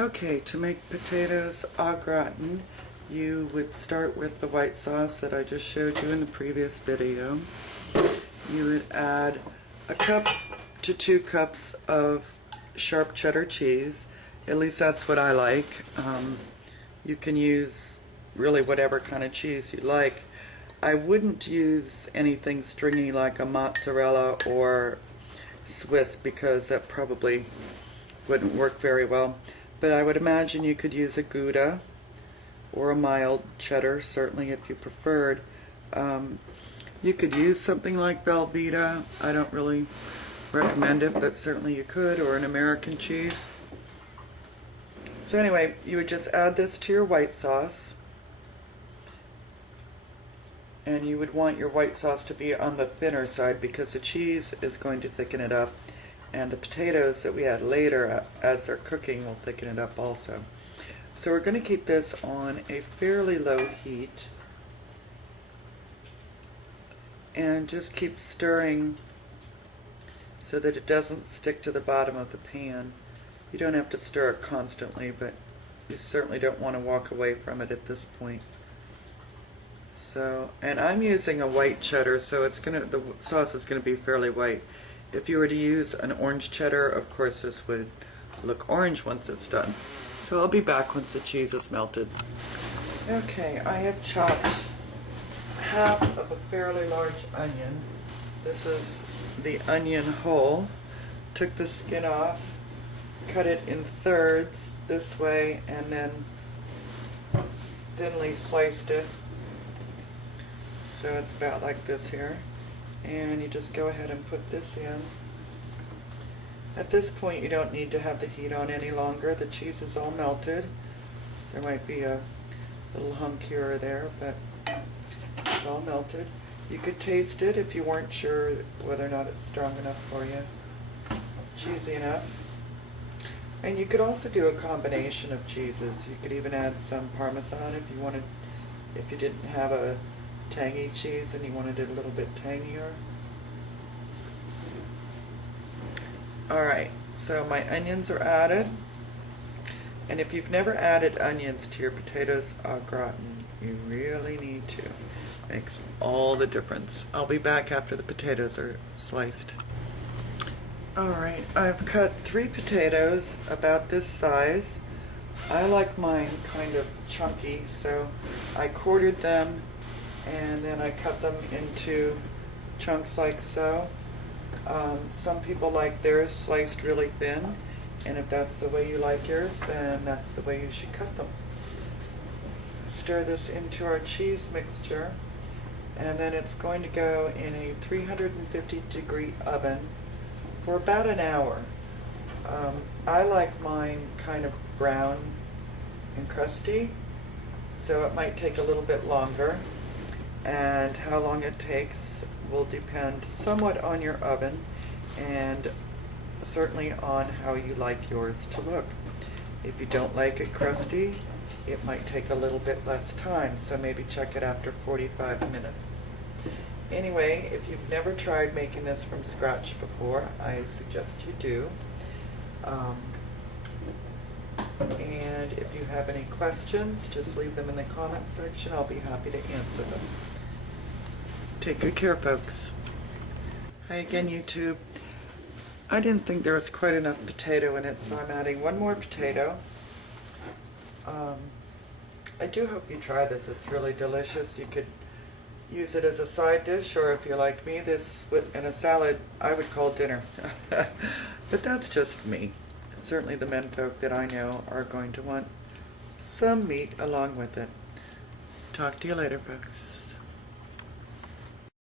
Okay, to make potatoes au gratin, you would start with the white sauce that I just showed you in the previous video. You would add a cup to 2 cups of sharp cheddar cheese. At least that's what I like. You can use really whatever kind of cheese you like. I wouldn't use anything stringy like a mozzarella or Swiss because that probably wouldn't work very well. But I would imagine you could use a Gouda or a mild cheddar, certainly if you preferred. You could use something like Velveeta. I don't really recommend it, but certainly you could, or an American cheese. So anyway, you would just add this to your white sauce. And you would want your white sauce to be on the thinner side because the cheese is going to thicken it up. And the potatoes that we add later as they're cooking will thicken it up also. So we're going to keep this on a fairly low heat. And just keep stirring so that it doesn't stick to the bottom of the pan. You don't have to stir it constantly, but you certainly don't want to walk away from it at this point. So, and I'm using a white cheddar, so the sauce is going to be fairly white. If you were to use an orange cheddar, of course this would look orange once it's done. So I'll be back once the cheese is melted. Okay, I have chopped half of a fairly large onion. This is the onion whole. Took the skin off, cut it in thirds this way, and then thinly sliced it. So it's about like this here. And you just go ahead and put this in. At this point you don't need to have the heat on any longer. The cheese is all melted. There might be a little hunk here or there, but it's all melted. You could taste it if you weren't sure whether or not it's strong enough for you, cheesy enough. And you could also do a combination of cheeses. You could even add some Parmesan if you wanted, if you didn't have a tangy cheese and you wanted it a little bit tangier. Alright, so my onions are added. And if you've never added onions to your potatoes au gratin, you really need to. Makes all the difference. I'll be back after the potatoes are sliced. Alright, I've cut 3 potatoes about this size. I like mine kind of chunky, so I quartered them and then I cut them into chunks like so. Some people like theirs sliced really thin, and if that's the way you like yours, then that's the way you should cut them. Stir this into our cheese mixture, and then it's going to go in a 350-degree oven for about an hour. I like mine kind of brown and crusty, so it might take a little bit longer. And how long it takes will depend somewhat on your oven and certainly on how you like yours to look. If you don't like it crusty, it might take a little bit less time, so maybe check it after 45 minutes. Anyway, if you've never tried making this from scratch before, I suggest you do. And if you have any questions, just leave them in the comment section. I'll be happy to answer them. Take good care, folks. Hi again, YouTube. I didn't think there was quite enough potato in it, so I'm adding 1 more potato. I do hope you try this. It's really delicious. You could use it as a side dish, or if you're like me, this in a salad I would call dinner. But that's just me. Certainly the menfolk that I know are going to want some meat along with it. Talk to you later, folks.